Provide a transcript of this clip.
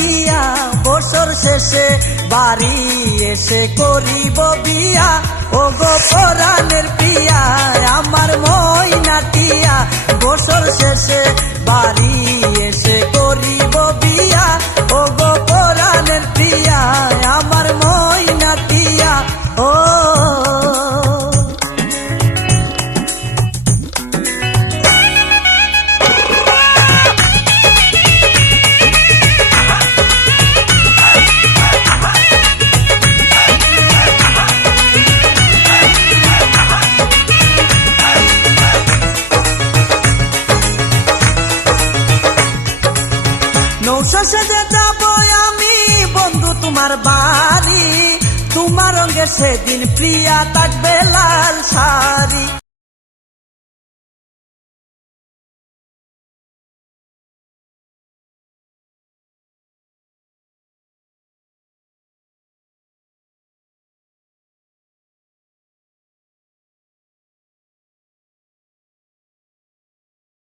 দিয়া বছর শেষে বাড়ি এসে করিব বিয়া। ও গো পরাণের পিয়া আমার ময়না টিয়া, বছর শেষে বাড়ি এসে করিব বিয়া। ও গো পরাণের পিয়া আমার ময়না টিয়া। ও নৌশাসে যাব আমি বন্ধু তোমার বাড়ি, তোমার রঙে সেদিন প্রিয়া থাকবে লাল শাড়ি।